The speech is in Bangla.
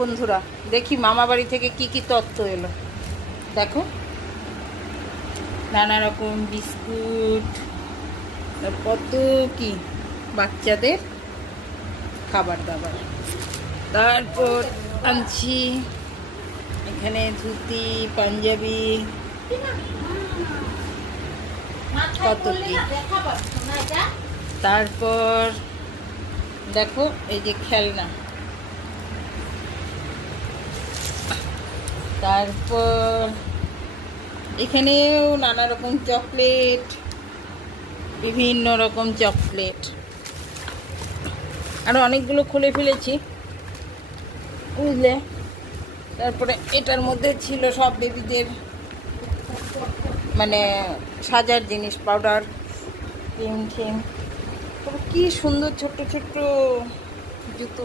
বন্ধুরা, দেখি মামা বাড়ি থেকে কি কি তত্ত্ব এলো। দেখো, নানা রকম বিস্কুট, কত কি বাচ্চাদের খাবার দাবার। তারপর আনছি এখানে ধুতি, পাঞ্জাবি, কত কি। তারপর দেখো এই যে খেলনা, তারপর এখানেও নানা রকম চকলেট, বিভিন্ন রকম চকলেট, আরও অনেকগুলো খুলে ফেলেছি, বুঝলে। তারপরে এটার মধ্যে ছিল সব বেবিদের মানে সাজার জিনিস, পাউডার, ক্রিম ঠিম, কি সুন্দর ছোট্ট ছোট্ট জুতো।